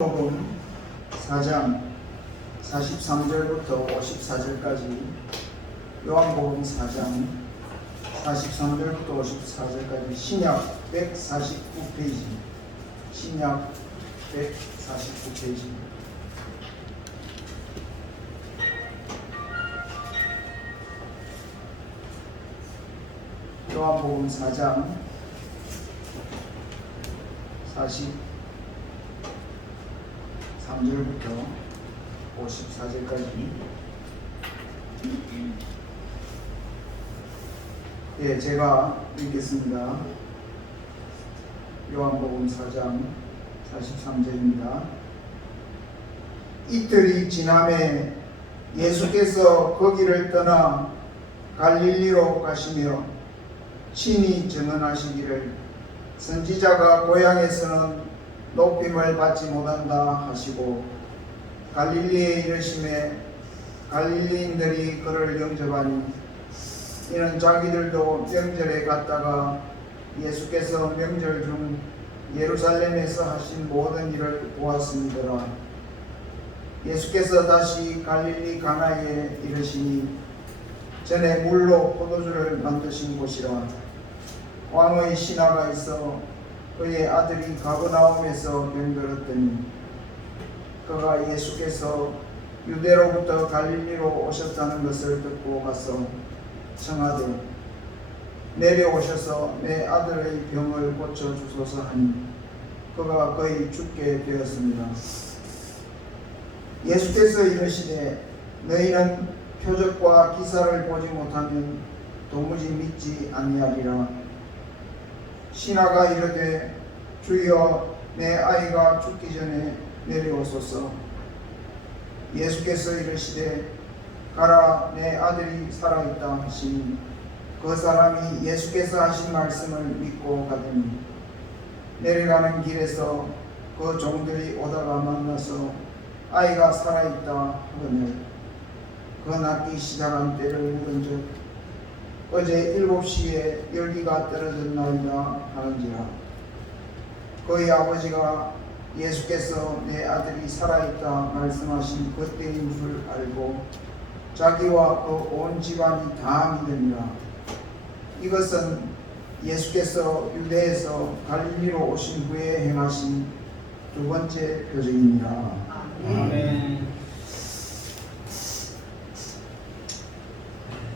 요한복음 4장 43절부터 54절까지 요한복음 4장 43절부터 54절까지 신약 149페이지 신약 149페이지 요한복음 4장 43절부터 54절까지 제가 읽겠습니다. 요한복음 4장 43절입니다. 이틀이 지남에 예수께서 거기를 떠나 갈릴리로 가시며 친히 증언하시기를 선지자가 고향에서는 높임을 받지 못한다 하시고 갈릴리에 이르심에 갈릴리인들이 그를 영접하니 이는 자기들도 명절에 갔다가 예수께서 명절 중 예루살렘에서 하신 모든 일을 보았음이더라. 예수께서 다시 갈릴리 가나에 이르시니 전에 물로 포도주를 만드신 곳이라. 왕의 신하가 있어 그의 아들이 가버나움에서 병들었더니 그가 예수께서 유대로부터 갈릴리로 오셨다는 것을 듣고 가서 청하되 내려오셔서 내 아들의 병을 고쳐주소서 하니 그가 거의 죽게 되었습니다. 예수께서 이르시되 너희는 표적과 기사를 보지 못하면 도무지 믿지 아니하리라. 신하가 이르되 주여 내 아이가 죽기 전에 내려오소서. 예수께서 이르시되 가라 내 아들이 살아있다 하시니 그 사람이 예수께서 하신 말씀을 믿고 가더니 내려가는 길에서 그 종들이 오다가 만나서 아이가 살아있다 하거늘 그 낫기 시작한 때를 물은즉 어제 7시에 열기가 떨어졌나이다 하는지라. 그의 아버지가 예수께서 내 아들이 살아있다 말씀하신 그때인 줄 알고 자기와 그 온 집안이 다 믿으니라. 이것은 예수께서 유대에서 갈릴리로 오신 후에 행하신 두 번째 표적입니다. 아멘.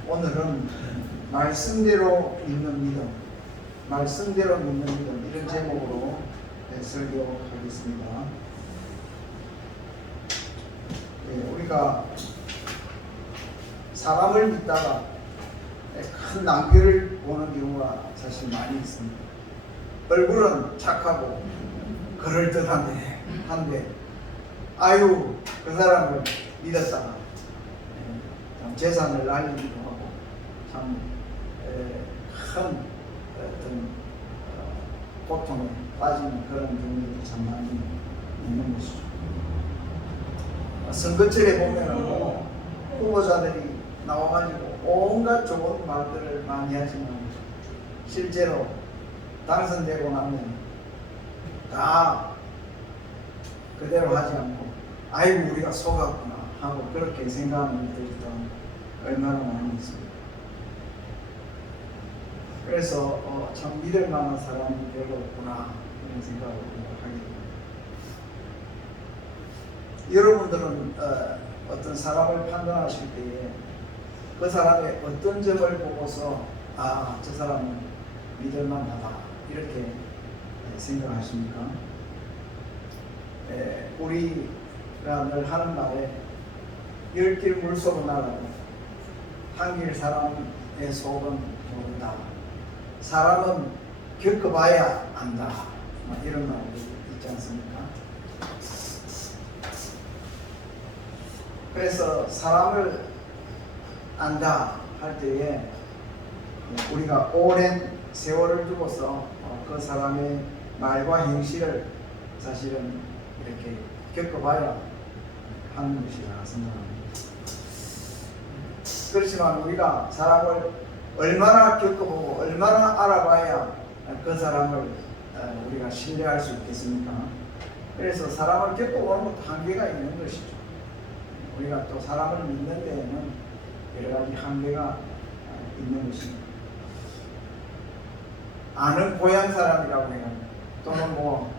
오늘은 말씀대로 믿는 믿음, 말씀대로 믿는 믿음 이런 제목으로 설교하겠습니다. 우리가 사람을 믿다가 큰 낭패를 보는 경우가 사실 많이 있습니다. 얼굴은 착하고 그럴듯한데 아유 그 사람을 믿었다가 재산을 날리기도 하고 참 큰 어떤 고통에 빠지는 그런 경우들이 참 많이 있는 것이죠. 선거철에 보면은 후보자들이 나와가지고 온갖 좋은 말들을 많이 하지만 실제로 당선되고 나면 다 그대로 하지 않고 아이고 우리가 속았구나 하고 그렇게 생각하는 분들이 얼마나 많이 있습니다. 그래서 참 믿을 만한 사람이 별로 없구나 이런 생각을 하게 됩니다. 여러분들은 어떤 사람을 판단하실 때에 그 사람의 어떤 점을 보고서 저 사람은 믿을 만하다 이렇게 생각하십니까? 우리가 늘 하는 말에 열 길 물속은 알아도 한 길 사람의 속은 모른다. 사람은 겪어봐야 안다. 이런 말이 있지 않습니까? 그래서 사람을 안다 할 때에 우리가 오랜 세월을 두고서 그 사람의 말과 행실을 사실은 이렇게 겪어봐야 하는 것이라 생각합니다. 그렇지만 우리가 사람을 얼마나 겪어보고 얼마나 알아봐야 그 사람을 우리가 신뢰할 수 있겠습니까? 그래서 사람을 겪어보는 것도 한계가 있는 것이죠. 우리가 또 사람을 믿는 데에는 여러 가지 한계가 있는 것입니다. 아는 고향 사람이라고 해요. 또는 뭐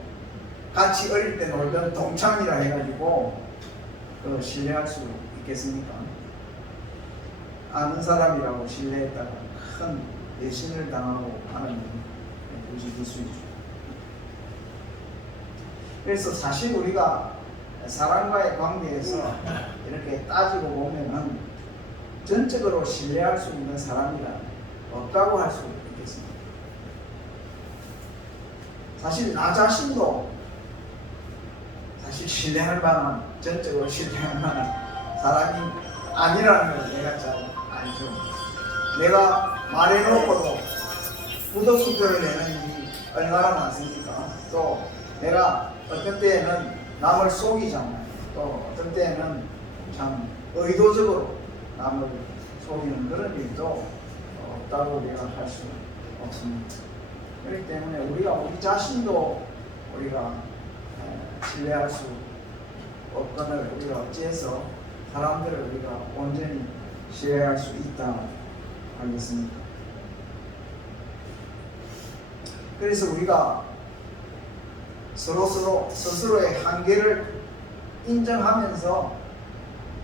같이 어릴 때 놀던 동창이라 해가지고 신뢰할 수 있겠습니까? 아는 사람이라고 신뢰했다가 큰 배신을 당하고 하는 것이 기술이죠. 그래서 사실 우리가 사람과의 관계에서 이렇게 따지고 보면은 전적으로 신뢰할 수 있는 사람이라 없다고 할 수 있겠습니다. 사실 나 자신도 사실 신뢰할 만한, 전적으로 신뢰할 만한 사람이 아니라는 걸 내가 잘 알죠. 내가 말해놓고도 부도수표를 내는 일이 얼마나 많습니까? 또 내가 어떤 때에는 남을 속이잖아요. 또 어떤 때에는 참 의도적으로 남을 속이는 그런 일도 없다고 우리가 할 수 없습니다. 그렇기 때문에 우리 자신도 우리가 신뢰할 수 없거늘 우리가 어찌해서 사람들을 우리가 온전히 신뢰할 수 있다 하겠습니까? 그래서 우리가 스스로의 한계를 인정하면서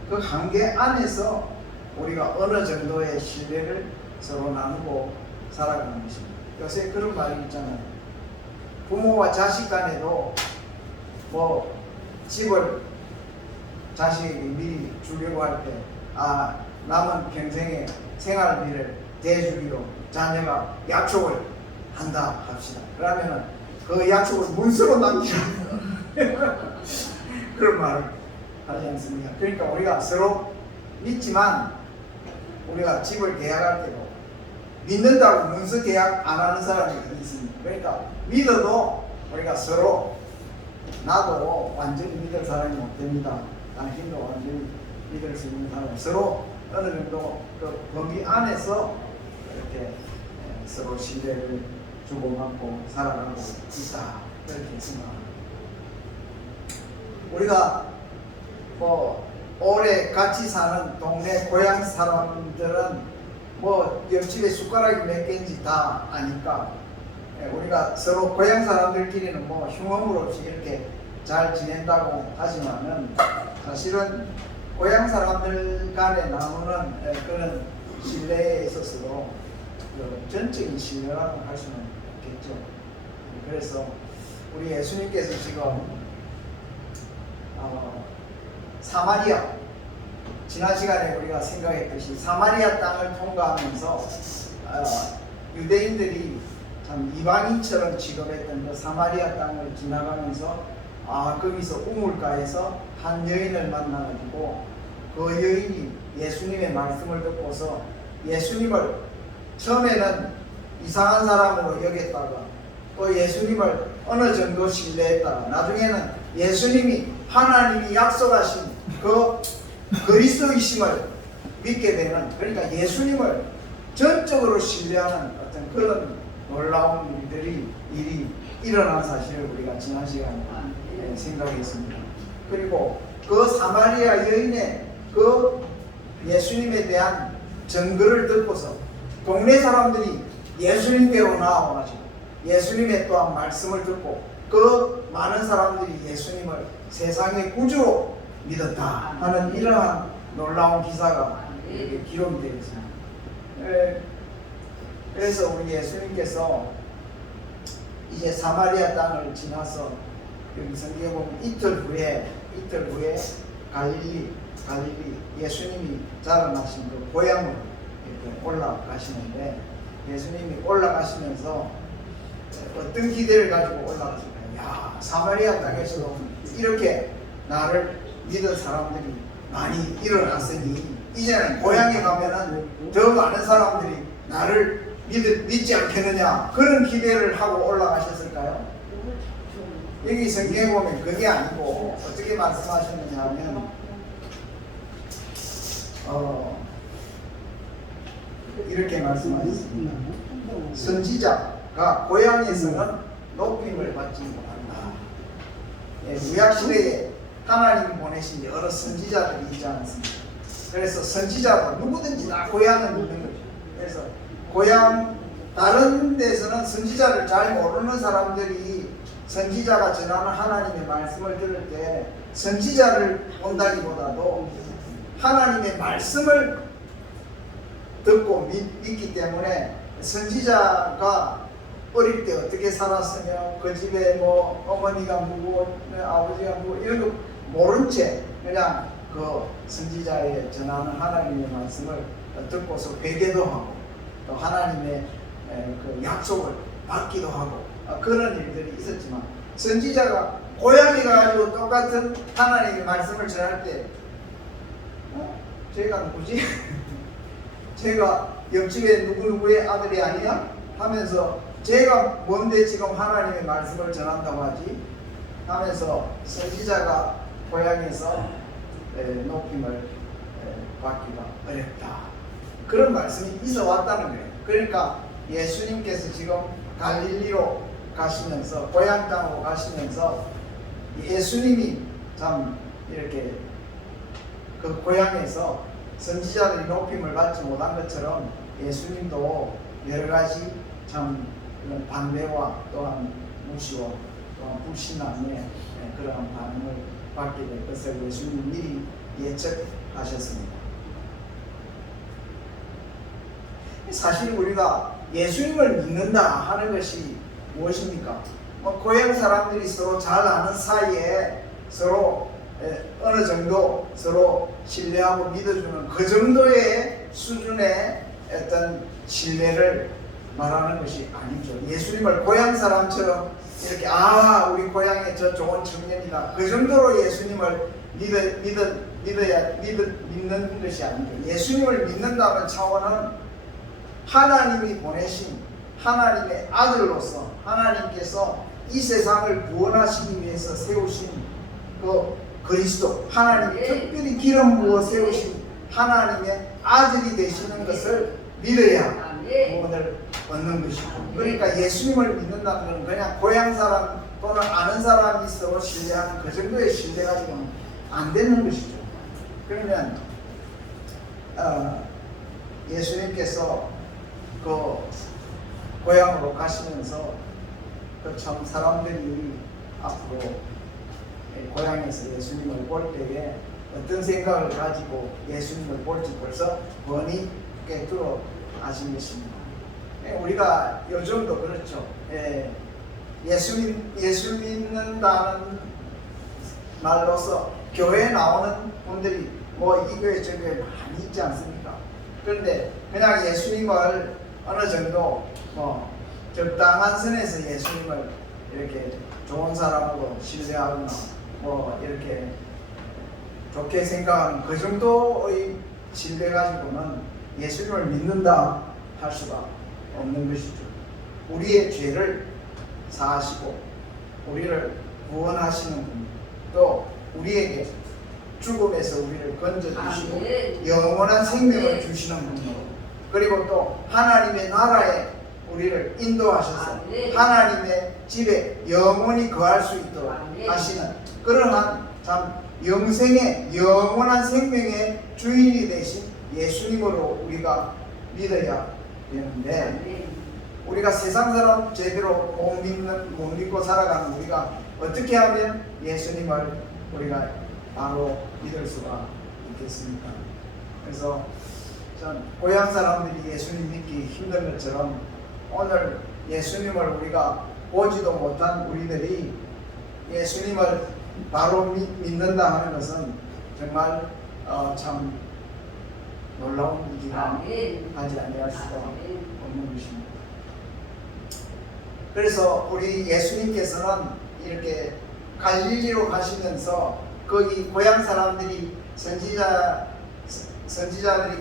그 한계 안에서 우리가 어느 정도의 신뢰를 서로 나누고 살아가는 것입니다. 요새 그런 말이 있잖아요. 부모와 자식 간에도 뭐 집을 자식에게 미리 주려고 할 때 남은 평생의 생활비를 대주기로 자녀가 약속을 한다 합시다. 그러면은 그 약속을 문서로 남기라 그런 말을 하지 않습니까? 그러니까 우리가 서로 믿지만 우리가 집을 계약할 때도 믿는다고 문서 계약 안 하는 사람이 있습니다. 그러니까 믿어도 우리가 서로 나도 완전히 믿을 사람이 못 됩니다. 당신도 완전히 믿을 수 있는 사람, 서로 어느 정도 그 범위 안에서 이렇게 서로 신뢰를 주고받고 살아가고 있다, 그렇게 생각합니다. 우리가 뭐 오래 같이 사는 동네 고향 사람들은 뭐 옆집에 숟가락이 몇 개인지 다 아니까 우리가 서로 고향 사람들끼리는 뭐 흉엄물 없이 이렇게 잘 지낸다고 하지만은 사실은 고향 사람들 간에 나누는 그런 신뢰에 있어서도 전적인 신뢰라고 할 수는 없겠죠. 그래서 우리 예수님께서 지금 사마리아, 지난 시간에 우리가 생각했듯이 사마리아 땅을 통과하면서 유대인들이 참 이방인처럼 취급했던 그 사마리아 땅을 지나가면서 거기서 우물가에서 한 여인을 만나가지고 그 여인이 예수님의 말씀을 듣고서 예수님을 처음에는 이상한 사람으로 여겼다가 또 예수님을 어느 정도 신뢰했다가 나중에는 예수님이 하나님이 약속하신 그 그리스도이심을 믿게 되는, 그러니까 예수님을 전적으로 신뢰하는 어떤 그런 놀라운 일이 일어난 사실을 우리가 지난 시간에 생각했습니다. 그리고 그 사마리아 여인의 그 예수님에 대한 증거를 듣고서 동네 사람들이 예수님께로 나와가지고 예수님의 또한 말씀을 듣고 그 많은 사람들이 예수님을 세상의 구주로 믿었다 하는 이러한 놀라운 기사가 기록이 되어 있습니다. 그래서 우리 예수님께서 이제 사마리아 땅을 지나서 여기 성경에 보면 이틀 후에 갈릴리 예수님이 자라나신 그 고향으로 이렇게 올라가시는데, 예수님이 올라가시면서 어떤 기대를 가지고 올라가실까요? 야, 사마리아 땅에서도 이렇게 나를 믿은 사람들이 많이 일어났으니 이제는 고향에 가면은 더 많은 사람들이 나를 믿지 않겠느냐, 그런 기대를 하고 올라가셨을까요? 여기 성경에 보면 그게 아니고 어떻게 말씀하셨느냐 하면 이렇게 말씀하셨습니다. 선지자가 고향에서는 높임을 받지 못한다. 구약시대에 하나님이 보내신 여러 선지자들이 있지 않습니까? 그래서 선지자도 누구든지 다 고향은 있는 거죠. 그래서 고향 다른 데서는 선지자를 잘 모르는 사람들이 선지자가 전하는 하나님의 말씀을 들을 때 선지자를 본다기보다도 하나님의 말씀을 듣고 믿기 때문에 선지자가 어릴 때 어떻게 살았으며 그 집에 뭐 어머니가 누구 아버지가 누구 이런 거 모른 채 그냥 그 선지자의 전하는 하나님의 말씀을 듣고서 회개도 하고 또 하나님의 그 약속을 받기도 하고 그런 일들이 있었지만 선지자가 고향에 가가지고 똑같은 하나님의 말씀을 전할 때 제가 누구지? 제가 옆집에 누구누구의 아들이 아니야? 하면서 제가 뭔데 지금 하나님의 말씀을 전한다고 하지? 하면서 선지자가 고향에서 높임을 받기가 어렵다. 그런 말씀이 있어 왔다는 거예요. 그러니까 예수님께서 지금 갈릴리로 가시면서 고향 땅으로 가시면서 예수님이 참 이렇게 그 고향에서 선지자들이 높임을 받지 못한 것처럼 예수님도 여러 가지 참 반대와 또한 무시와 또한 불신앙의 그러한 반응을 받게 될 것을 예수님 미리 예측하셨습니다. 사실 우리가 예수님을 믿는다 하는 것이 무엇입니까? 고향 사람들이 서로 잘 아는 사이에 서로 어느 정도 서로 신뢰하고 믿어주는 그 정도의 수준의 어떤 신뢰를 말하는 것이 아니죠. 예수님을 고향 사람처럼 이렇게 우리 고향에 저 좋은 청년이다 그 정도로 예수님을 믿는 것이 아니죠. 예수님을 믿는다는 차원은 하나님이 보내신 하나님의 아들로서 하나님께서 이 세상을 구원하시기 위해서 세우신 그 그리스도 하나님이 특별히 기름 부어 세우신 하나님의 아들이 되시는 것을 믿어야 구원을 얻는 것이고, 그러니까 예수님을 믿는다는 것은 그냥 고향 사람 또는 아는 사람이 서로 신뢰하는 그 정도의 신뢰 가지고는 안 되는 것이죠. 그러면 예수님께서 그 고향으로 가시면서 그 참 사람들이 앞으로 고향에서 예수님을 볼 때에 어떤 생각을 가지고 예수님을 볼지 벌써 뻔히 꿰뚫어 아신 것입니다. 우리가 요즘도 그렇죠. 예수 믿는다는 말로서 교회에 나오는 분들이 뭐 이 교회 저 교회 많이 있지 않습니까? 그런데 그냥 예수님을 어느 정도 적당한 선에서 예수님을 이렇게 좋은 사람으로 신뢰하거나 뭐 이렇게 좋게 생각하는 그 정도의 신뢰 가지고는 예수님을 믿는다 할 수가 없는 것이죠. 우리의 죄를 사하시고 우리를 구원하시는 분, 또 우리에게 죽음에서 우리를 건져주시고 영원한 생명을 주시는 분으로, 그리고 또 하나님의 나라에 우리를 인도하셔서 하나님의 집에 영원히 거할 수 있도록 하시는 그러한 참 영생의 영원한 생명의 주인이 되신 예수님으로 우리가 믿어야 되는데, 우리가 세상 사람 제대로 못 믿고 살아가는 우리가 어떻게 하면 예수님을 우리가 바로 믿을 수가 있겠습니까? 그래서 전 고향 사람들이 예수님 믿기 힘든 것처럼 오늘 예수님을 우리가 보지도 못한 우리들이 예수님을 바로 믿는다 하는 것은 정말 참 놀라운 일이라 하지 아니할 수가 없는 것입니다. 그래서 우리 예수님께서는 이렇게 갈릴리로 가시면서 거기 고향 사람들이 선지자들이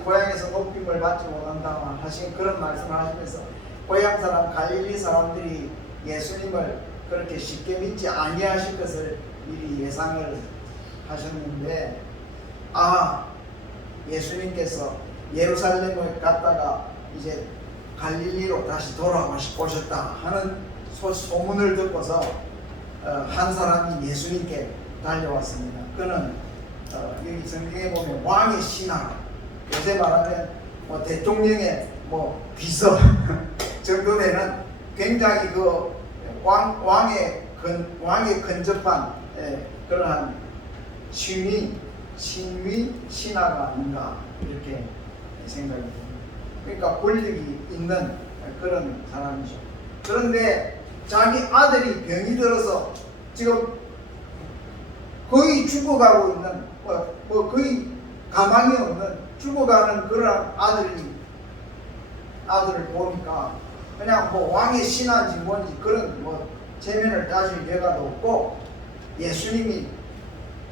고향에서 높임을 받지 못한다 하신 그런 말씀을 하시면서 고향 사람 갈릴리 사람들이 예수님을 그렇게 쉽게 믿지 아니하실 것을 미리 예상을 하셨는데, 예수님께서 예루살렘을 갔다가 이제 갈릴리로 다시 돌아오셨다 하는 소문을 듣고서 한 사람이 예수님께 달려왔습니다. 그는 여기 성경에 보면 왕의 신하, 요새 말하면 뭐 대통령의 뭐 비서 정도 되는 굉장히 그 왕에 근접한 그러한 신위 신하가 아닌가 이렇게 생각이 듭니다. 그러니까 권력이 있는 그런 사람이죠. 그런데 자기 아들이 병이 들어서 지금 거의 죽어가고 있는 뭐 거의 가망이 없는 죽어가는 그런 아들을 보니까 그냥 뭐 왕의 신하인지 뭔지 그런 뭐 체면을 따질 여가도 없고 예수님이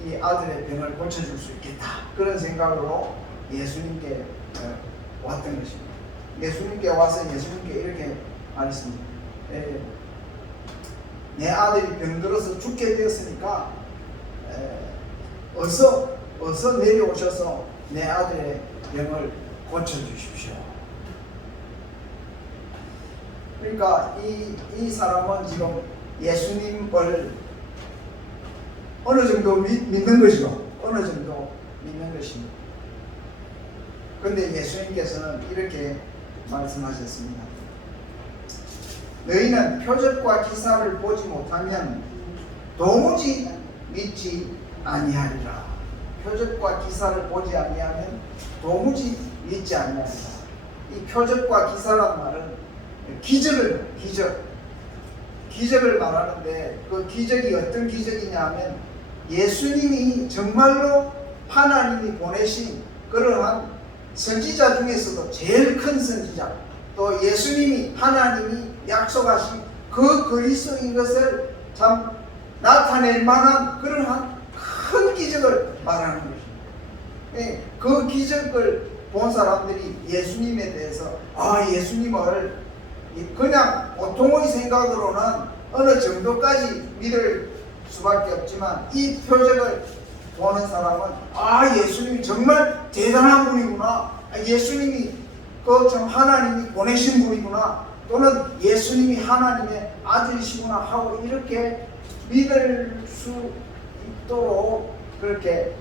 이 아들의 병을 고쳐줄 수 있겠다 그런 생각으로 예수님께 왔던 것입니다. 예수님께 와서 예수님께 이렇게 말했습니다. 내 아들이 병들어서 죽게 되었으니까 어서 내려오셔서 내 아들의 병을 고쳐주십시오. 그러니까 이 사람은 지금 예수님을 어느 정도 믿는 것이죠. 어느 정도 믿는 것입니다. 그런데 예수님께서는 이렇게 말씀하셨습니다. 너희는 표적과 기사를 보지 못하면 도무지 믿지 아니하리라. 표적과 기사를 보지 아니하면 도무지 믿지 아니하리라. 이 표적과 기사란 말은 기적을 말하는데 그 기적이 어떤 기적이냐 하면 예수님이 정말로 하나님이 보내신 그러한 선지자 중에서도 제일 큰 선지자, 또 예수님이 하나님이 약속하신 그 그리스도인 것을 참 나타낼 만한 그러한 큰 기적을 말하는 것입니다. 그 기적을 본 사람들이 예수님에 대해서 예수님을 그냥 보통의 생각으로는 어느 정도까지 믿을 수밖에 없지만 이 표적을 보는 사람은 예수님이 정말 대단한 분이구나, 예수님이 참 하나님이 보내신 분이구나, 또는 예수님이 하나님의 아들이시구나 하고 이렇게 믿을 수 있도록 그렇게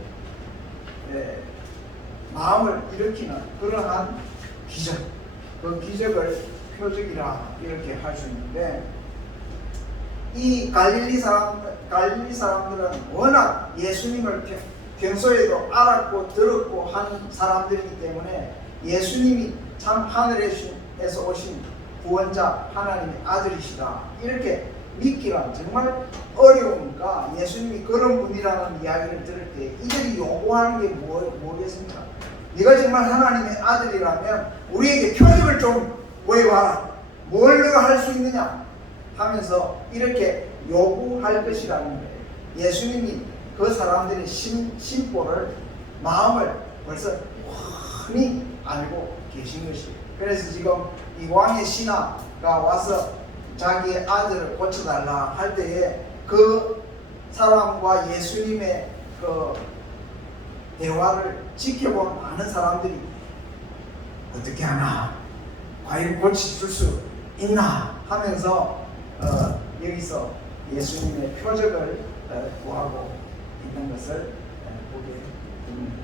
마음을 일으키는 그러한 기적, 그 기적을 표적이라 이렇게 할 수 있는데, 이 갈릴리 사람들은 워낙 예수님을 평소에도 알았고 들었고 한 사람들이기 때문에 예수님이 참 하늘에서 오신 구원자 하나님의 아들이시다 이렇게 믿기란 정말 어려우니까 예수님이 그런 분이라는 이야기를 들을 때 이들이 요구하는 게 뭐겠습니까? 네가 정말 하나님의 아들이라면 우리에게 표적을 좀 보여봐라. 뭘 너가 할 수 있느냐 하면서 이렇게 요구할 것이라는 거예요. 예수님이 그 사람들의 심보를, 마음을 벌써 훤히 알고 계신 것이에요. 그래서 지금 이 왕의 신하가 와서 자기의 아들을 고쳐달라 할 때에 그 사람과 예수님의 그 대화를 지켜본 많은 사람들이 어떻게 하나, 과연 고쳐줄 수 있나 하면서 여기서 예수님의 표적을 구하고 있는 것을 보게 됩니다.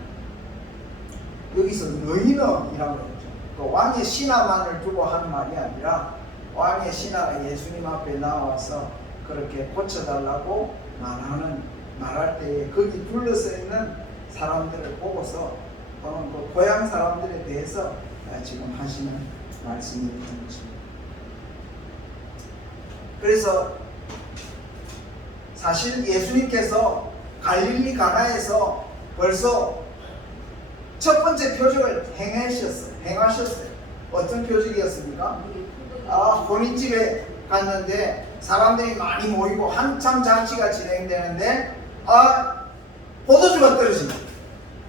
여기서 너희는이라고 그러죠. 그 왕의 신하만을 두고 하는 말이 아니라 왕의 신하가 예수님 앞에 나와서 그렇게 고쳐달라고 말할 때에 거기 둘러서 있는 사람들을 보고서 또는 그 고향 사람들에 대해서 지금 하시는 말씀이 있는 것입니다. 그래서 사실 예수님께서 갈릴리 가나에서 벌써 첫 번째 표적을 행하셨어요. 어떤 표적이었습니까? 혼인집에 갔는데 사람들이 많이 모이고 한참 잔치가 진행되는데 포도주가 떨어집니다.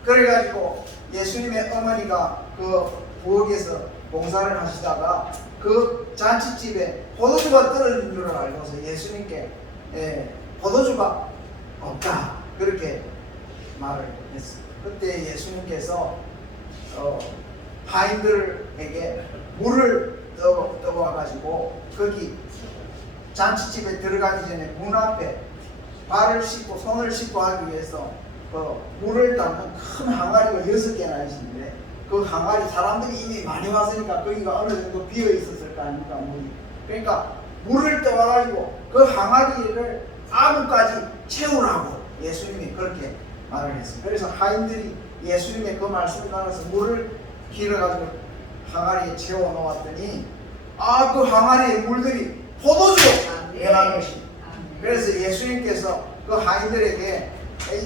그래가지고 예수님의 어머니가 그 부엌에서 봉사를 하시다가 그 잔치집에 포도주가 떨어진 줄 알고서 예수님께 포도주가 없다 그렇게 말을 했어요. 그때 예수님께서 하인들에게 물을 떠와가지고 거기 잔치집에 들어가기 전에 문 앞에 발을 씻고 손을 씻고 하기 위해서 물을 담는 큰 항아리가 6개나 있는데 그 항아리 사람들이 이미 많이 왔으니까 거기가 어느 정도 비어 있었을 거 아닙니까 물이. 그러니까 물을 떠와가지고 그 항아리를 아구까지 채우라고 예수님이 그렇게 말을 했어요. 그래서 하인들이 예수님의 그 말씀을 따라서 물을 길어가지고 항아리에 채워 놓았더니 그 항아리의 물들이 포도주로 변한 것이. 그래서 예수님께서 그 하인들에게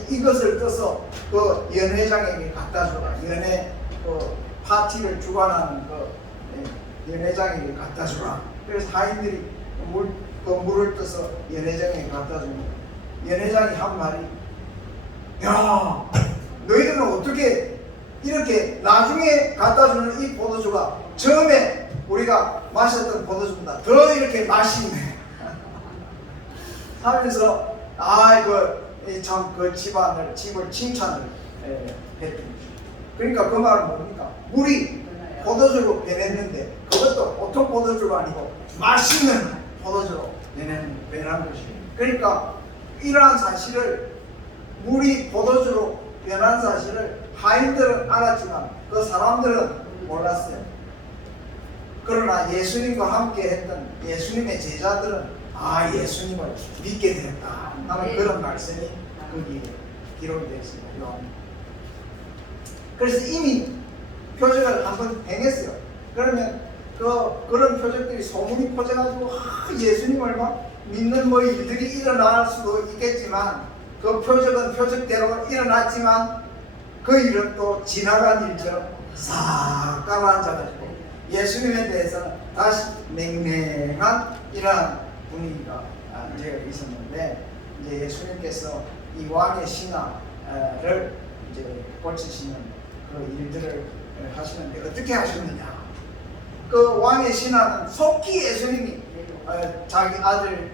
이것을 떠서 그 연회장에게 갖다 주라. 연회 그 파티를 주관하는 그 연회장에게 갖다 주라. 그래서 하인들이 그 물을 떠서 연회장에게 갖다 줍니다. 연회장이 한 말이, 야, 너희들은 어떻게 이렇게 나중에 갖다 주는 이 포도주가 처음에 우리가 마셨던 포도주보다 더 이렇게 맛있네 하면서 참 그 집을 칭찬을 했던. 그러니까 그 말은 뭡니까? 물이 포도주로 변했는데 그것도 보통 포도주가 아니고 맛있는 포도주로 변한 것이에요. 그러니까 이러한 사실을, 물이 포도주로 변한 사실을 하인들은 알았지만 그 사람들은 몰랐어요. 그러나 예수님과 함께 했던 예수님의 제자들은 예수님을 믿게 되었다 하는 그런 말씀이 거기에 기록이 되어 있습니다. 그래서 이미 표적을 한번 행했어요. 그러면 그런 표적들이 소문이 퍼져가지고 예수님을 막 믿는 일들이 일어날 수도 있겠지만 그 표적은 표적대로 일어났지만 그 일은 또 지나간 일처럼 싹 가라앉아가지고 예수님에 대해서는 다시 냉랭한 이러한 분위기가 되어 있었는데, 이제 예수님께서 이 왕의 신하를 이제 고치시는 그 일들을 하시는데 어떻게 하셨느냐? 그 왕의 신하는 속히 예수님이 자기 아들이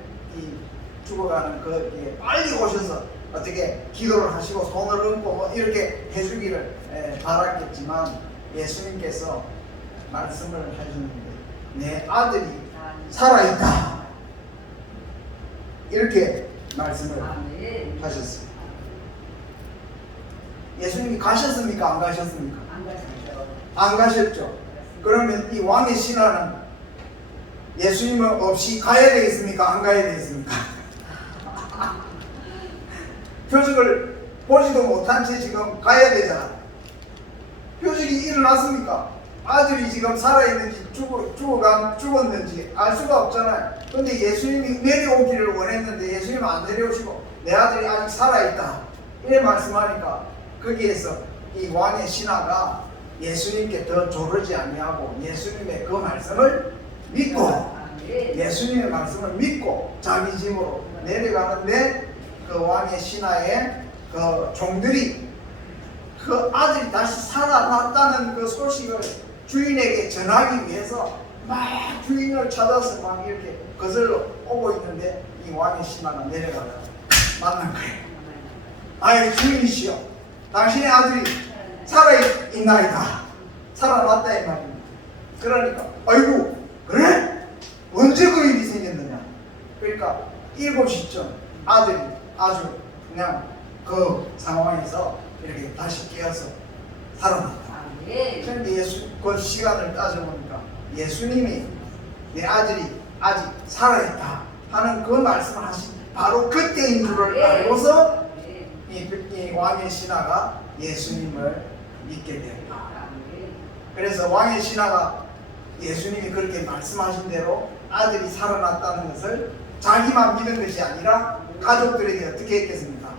죽어가는 그 빨리 오셔서 어떻게 기도를 하시고 손을 얹고 이렇게 해주기를 바랐겠지만 예수님께서 말씀을 하셨는데 내 아들이 살아있다 이렇게 말씀을 하셨습니다. 예수님이 가셨습니까? 안 가셨습니까? 안 가셨죠. 그러면 이 왕의 신하는 예수님은 없이 가야 되겠습니까? 안 가야 되겠습니까? 표적을 보지도 못한 채 지금 가야 되잖아. 표적이 일어났습니까? 아들이 지금 살아있는지 죽었는지 알 수가 없잖아요. 그런데 예수님이 내려오기를 원했는데 예수님은 안 내려오시고 내 아들이 아직 살아있다 이래 말씀하니까 거기에서 이 왕의 신하가 예수님께 더 조르지 아니하고 예수님의 그 말씀을 믿고 예수님의 말씀을 믿고 자기 집으로 내려가는데 그 왕의 신하의 그 종들이 그 아들이 다시 살아났다는 그 소식을 주인에게 전하기 위해서 막 주인을 찾아서 막 이렇게 거슬러 오고 있는데 이 왕의 신하가 내려가서 만난 거예요. 주인이시여, 당신의 아들이 살아있나이다. 살아났다 이 말입니다. 그러니까 아이고 그래? 언제 그 일이 생겼느냐? 그러니까 7시쯤 아들이 아주 그냥 그 상황에서 이렇게 다시 깨어서 살아났다. 그런데 그 시간을 따져보니까 예수님이 내 아들이 아직 살아있다 하는 그 말씀을 하신 바로 그때인 줄을 알고서 이 왕의 신하가 예수님을 믿게 되었다. 그래서 왕의 신하가 예수님이 그렇게 말씀하신 대로 아들이 살아났다는 것을 자기만 믿은 것이 아니라 가족들에게 어떻게 했겠습니까?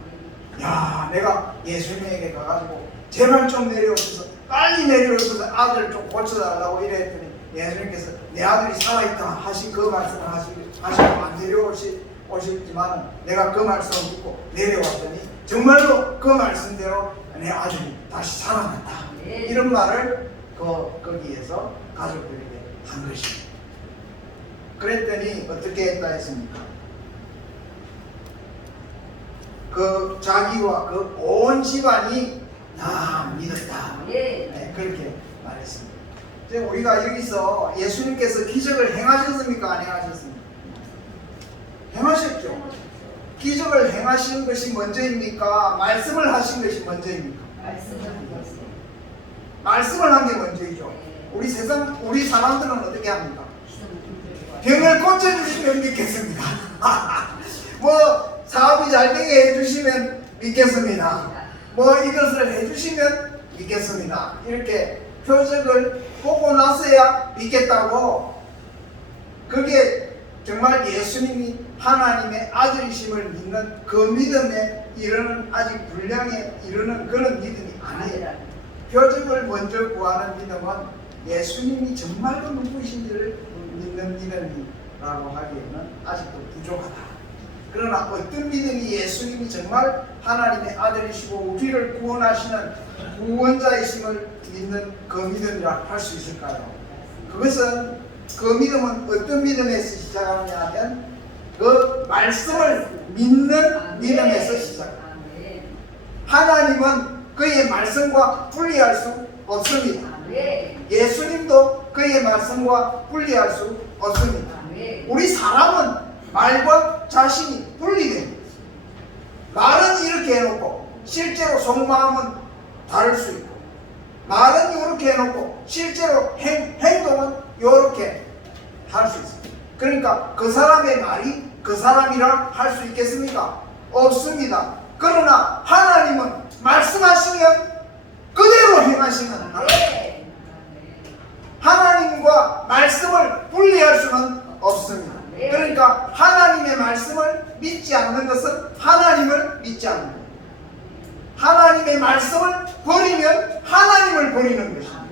야, 내가 예수님에게 가가지고 제발 좀 내려오셔서 빨리 내려오셔서 아들을 좀 고쳐달라고 이랬더니 예수님께서 내 아들이 살아있다 하신 그 말씀을 하시고 안 내려오셨지만 내가 그 말씀을 듣고 내려왔더니 정말로 그 말씀대로 내 아들이 다시 살아났다. 이런 말을 거기에서 가족들에게 한 것입니다. 그랬더니 어떻게 했다 했습니까? 그 자기와 그 온 집안이 다 믿었다. 그렇게 말했습니다. 이제 우리가 여기서 예수님께서 기적을 행하셨습니까? 안 행하셨습니까? 행하셨죠. 기적을 행하신 것이 먼저입니까? 말씀을 하신 것이 먼저입니까? 말씀을 한 게 먼저이죠. 우리 사람들은 어떻게 합니까? 병을 고쳐주시면 믿겠습니다. 뭐 사업이 잘 되게 해주시면 믿겠습니다. 뭐 이것을 해주시면 믿겠습니다. 이렇게 표적을 보고 나서야 믿겠다고. 그게 정말 예수님이 하나님의 아들이심을 믿는 그 믿음에 이르는, 아직 분량에 이르는 그런 믿음이 아니에요. 표적을 먼저 구하는 믿음은 예수님이 정말로 누구이신지를 믿는 믿음이라고 하기에는 아직도 부족하다. 그러나 어떤 믿음이 예수님이 정말 하나님의 아들이시고 우리를 구원하시는 구원자이심을 믿는 그 믿음이라 할 수 있을까요? 그것은, 그 믿음은 어떤 믿음에서 시작하느냐 하면 그 말씀을 믿는 믿음에서 시작합니다. 하나님은 그의 말씀과 분리할 수 없습니다. 예수님도 그의 말씀과 분리할 수 없습니다. 우리 사람은 말과 자신이 분리됩니다. 말은 이렇게 해놓고 실제로 속마음은 다를 수 있고, 말은 이렇게 해놓고 실제로 행동은 이렇게 할 수 있습니다. 그러니까 그 사람의 말이 그 사람이라 할 수 있겠습니까? 없습니다. 그러나 하나님은 말씀하시면 그대로 행하시는 하나님. 하나님과 말씀을 분리할 수는 없습니다. 그러니까 하나님의 말씀을 믿지 않는 것은 하나님을 믿지 않는 거예요. 하나님의 말씀을 버리면 하나님을 버리는 것입니다.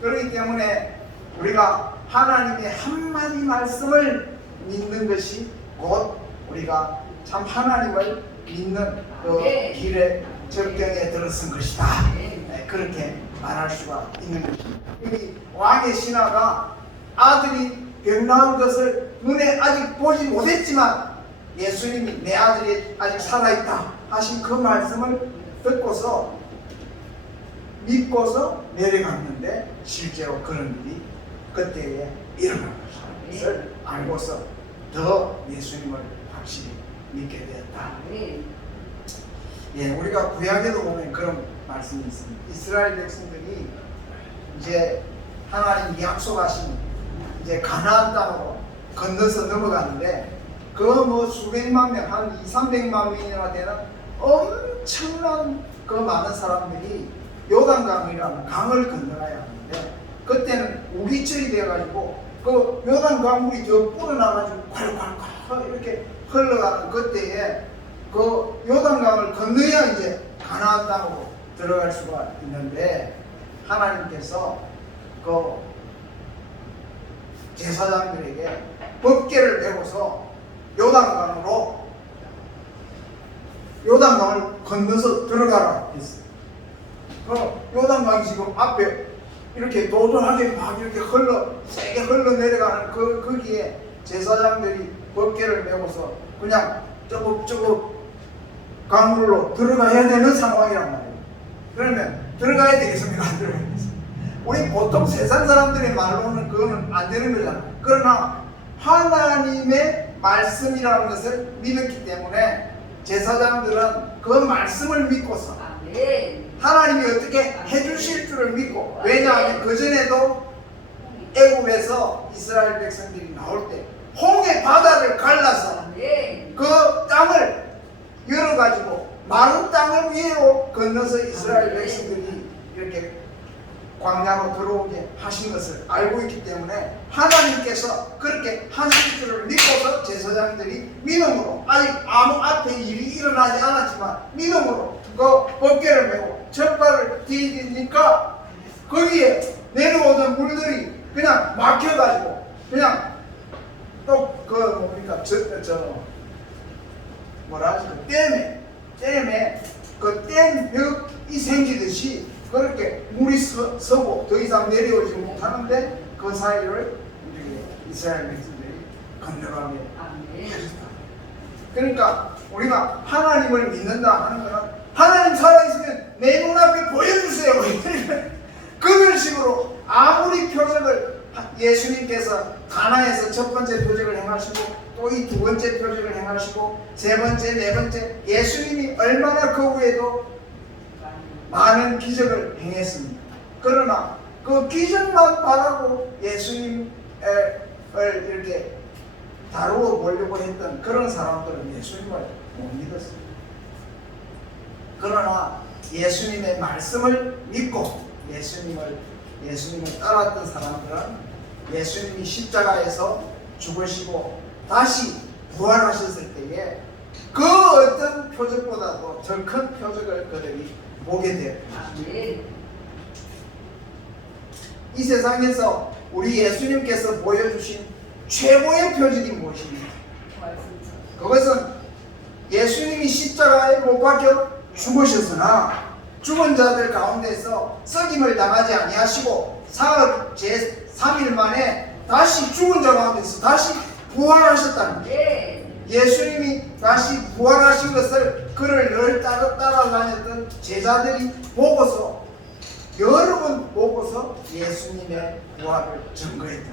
그렇기 때문에 우리가 하나님의 한마디 말씀을 믿는 것이 곧 우리가 참 하나님을 믿는 그 길에 절경에 들어선 것이다. 그렇게 말할 수가 있는 것입니다. 이 왕의 신하가 아들이 병 나은 것을 눈에 아직 보지 못했지만 예수님이 내 아들이 아직 살아있다 하신 그 말씀을 듣고서 믿고서 내려갔는데 실제로 그런 일이 그때에 일어난 것을 알고서 더 예수님을 확실히 믿게 되었다. 예, 우리가 구약에도 보면 그런 말씀이 있습니다. 이스라엘 백성들이 이제 하나님이 약속하신 이제 가나안 땅으로 건너서 넘어가는데 그 뭐 수백만 명, 한 200~300만 명이나 되는 엄청난 그 많은 사람들이 요단강이라는 강을 건너가야 하는데 그때는 우기철이 돼가지고 그 요단강물이 저 불어나가지고 콸콸콸 이렇게 흘러가는 그때에 그 요단강을 건너야 이제 가나안 땅으로 들어갈 수가 있는데 하나님께서 그 제사장들에게 법궤를 메고서 요단강을 건너서 들어가라 했어요. 그 요단강이 지금 앞에 이렇게 도도하게 막 이렇게 세게 흘러내려가는 거기에 제사장들이 법궤를 메고서 그냥 쪼급쪼급 강물로 들어가야 되는 상황이란 말이에요. 그러면 들어가야 되겠습니까? 안 들어가야 되겠습니까? 우리 보통 세상 사람들의 말로는 그거는 안 되는 거잖아요. 그러나 하나님의 말씀이라는 것을 믿었기 때문에 제사장들은 그 말씀을 믿고서 하나님이 어떻게 해주실 줄을 믿고, 왜냐하면 그전에도 애굽에서 이스라엘 백성들이 나올 때 홍해 바다를 갈라서 그 땅을 열어가지고 마른 땅을 위로 건너서 이스라엘 백성들이 이렇게 광야로 들어오게 하신 것을 알고 있기 때문에 하나님께서 그렇게 하실 줄을 믿고서 제사장들이 믿음으로, 아직 아무 앞에 일이 일어나지 않았지만 믿음으로 그 법궤를 메고 젖발을 디디니까 거기에 내려오던 물들이 그냥 막혀가지고 그냥 또 그 뭡니까 뭐라 하죠? 댐에 그 댐벽이 생기듯이 그렇게 물이 서고 더 이상 내려오지 못하는데 그 사이를 이스라엘 백성들이 건너가게 하셨다. 그러니까 우리가 하나님을 믿는다 하는 것은 하나님 살아있으면 내 눈앞에 보여주세요. 그런 식으로 아무리 표적을 예수님께서 가나에서 첫 번째 표적을 행하시고 또 또 이 두 번째 표적을 행하시고 세 번째, 네 번째 예수님이 얼마나 그 후에도 많은 기적을 행했습니다. 그러나 그 기적만 바라고 예수님을 이렇게 다루어 보려고 했던 그런 사람들은 예수님을 못 믿었습니다. 그러나 예수님의 말씀을 믿고 예수님을 따랐던 사람들은 예수님이 십자가에서 죽으시고 다시 부활하셨을 때에 그 어떤 표적보다도 더 큰 표적을 그들이 보게 되었습니다. 이 세상에서 우리 예수님께서 보여주신 최고의 표적이 무엇입니까? 그것은 예수님이 십자가에 못 박혀 죽으셨으나 죽은 자들 가운데서 썩임을 당하지 아니하시고 사흘 제3일 만에 다시 죽은 자 가운데서 다시 부활하셨다는 거예요. 예수님이 다시 부활하신 것을 그를 늘 따라다녔던 제자들이 보고서 여러 번 보고서 예수님의 부활을 증거했다.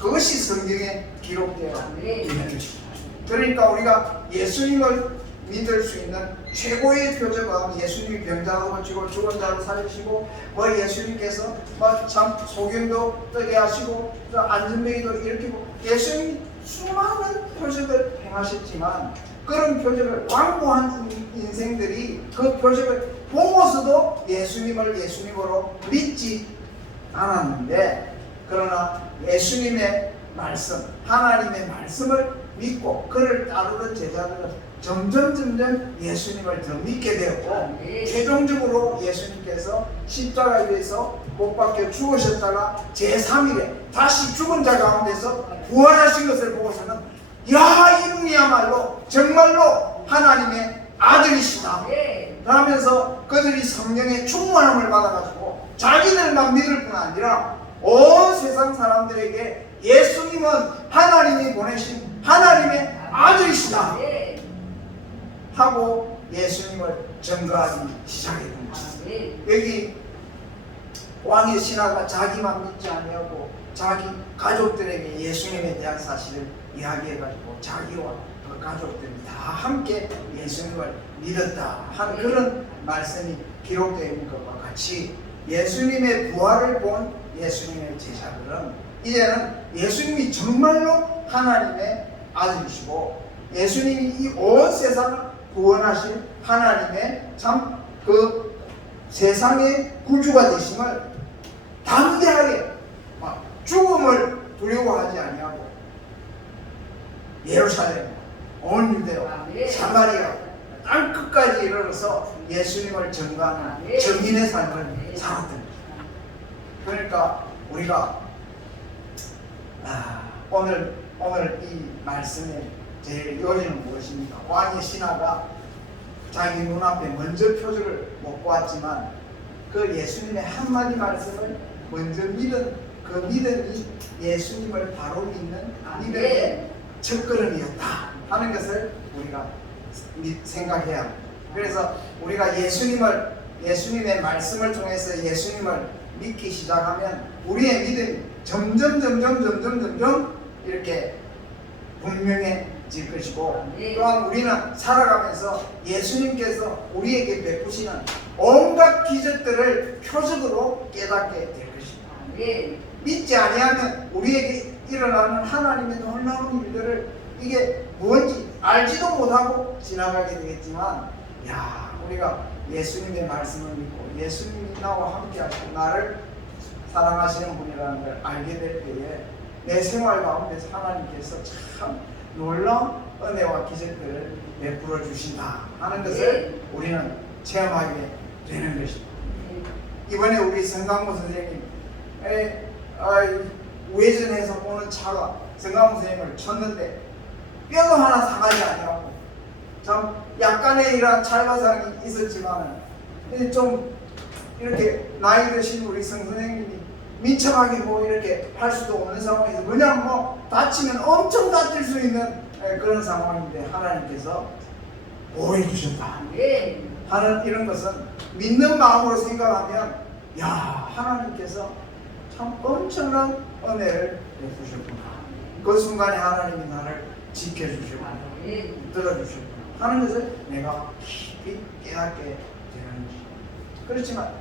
그것이 성경에 기록되어 있는 것입니다. 그러니까 우리가 예수님을 믿을 수 있는 최고의 표적은 예수님이 병자도 고치고 죽은 자도 살리시고 예수님께서 참 소경도 뜨게 하시고 안전뱅이도 일으키고 예수님이 수많은 표적을 행하셨지만 그런 표적을 완고한 인생들이 그 표적을 보고서도 예수님을 예수님으로 믿지 않았는데 그러나 예수님의 말씀, 하나님의 말씀을 믿고 그를 따르던 제자들은 점점 예수님을 더 믿게 되었고 최종적으로 예수님께서 십자가 위에서 못 박혀 죽으셨다가 제3일에 다시 죽은 자 가운데서 부활하신 것을 보고서는 야, 이분이야말로 정말로 하나님의 아들이시다 하면서 그들이 성령의 충만함을 받아가지고 자기들만 믿을 뿐 아니라 온 세상 사람들에게 예수님은 하나님이 보내신 하나님의 아들이시다 하고 예수님을 증거하기 시작했던 것입니다. 여기 왕의 신하가 자기만 믿지 아니하고 자기 가족들에게 예수님에 대한 사실을 이야기해가지고 자기와 그 가족들이 다 함께 예수님을 믿었다 하는 그런 말씀이 기록되어 있는 것과 같이 예수님의 부활을 본 예수님의 제자들은 이제는 예수님이 정말로 하나님의 아들이시고 예수님이 이 온 세상을 구원하신 하나님의 참 그 세상의 구주가 되심을 담대하게 죽음을 두려워하지 아니하고 예루살렘, 온 유대와 사마리아 땅 끝까지 이르러서 예수님을 증거하는 증인의 삶을 살았던 거죠. 그러니까 우리가 오늘 이 말씀의 제일 요지는 무엇입니까? 왕의 신하가 자기 눈앞에 먼저 표적을 못 보았지만 그 예수님의 한마디 말씀을 먼저 믿은 그 믿음이 예수님을 바로 믿는 믿음의 첫걸음이었다 하는 것을 우리가 생각해야 합니다. 그래서 우리가 예수님의 말씀을 통해서 예수님을 믿기 시작하면 우리의 믿음이 점점 이렇게 분명해질 것이고 또한 우리는 살아가면서 예수님께서 우리에게 베푸시는 온갖 기적들을 표적으로 깨닫게 될 것입니다. 믿지 아니하면 우리에게 일어나는 하나님의 놀라운 일들을 이게 뭔지 알지도 못하고 지나가게 되겠지만 우리가 예수님의 말씀을 믿고 예수님이 나와 함께 하시고 나를 사랑하시는 분이라는 걸 알게 될 때에 내 생활 가운데서 하나님께서 참 놀라운 은혜와 기적들을 베풀어 주신다 하는 것을 우리는 체험하게 되는 것입니다. 이번에 우리 성강모 선생님 우회전해서 오는 차가 성강모 선생님을 쳤는데 뼈도 하나 상하지 아니하고 참 약간의 이러한 찰과상이 있었지만 좀 이렇게 나이 드신 우리 선생님이 민첩하게 이렇게 할 수도 없는 상황에서 그냥 다치면 엄청 다칠 수 있는 그런 상황인데 하나님께서 보호해 주셨다 하는 이런 것은 믿는 마음으로 생각하면 하나님께서 참 엄청난 은혜를 베푸셨구나. 그 순간에 하나님이 나를 지켜주시고 아멘. 들어주시고 하는 것을 내가 깊이 깨닫게 되는 것이. 그렇지만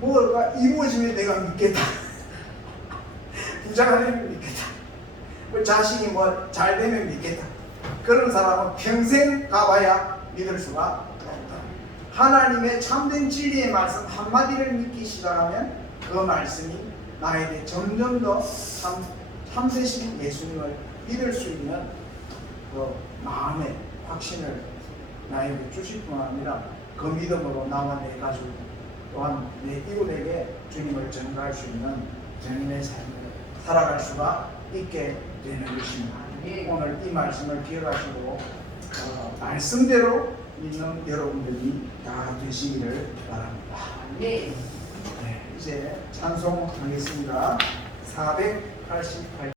뭐가 이루어지면 내가 믿겠다. 부자가 되면 믿겠다. 뭐 자식이 뭐 잘 되면 믿겠다. 그런 사람은 평생 가봐야 믿을 수가 없다. 하나님의 참된 진리의 말씀 한마디를 믿기 시작하면 그 말씀이 나에게 점점 더 참되신 예수님을 믿을 수 있는 그 마음의 확신을 나에게 주실 뿐 아니라 그 믿음으로 나와 내 가족 또한 내 이웃에게 주님을 전가할 수 있는 전인의 삶을 살아갈 수가 있게 되는 것입니다. 오늘 이 말씀을 기억하시고 말씀대로 믿는 여러분들이 다 되시기를 바랍니다. 네. 네, 이제 찬송하겠습니다. 488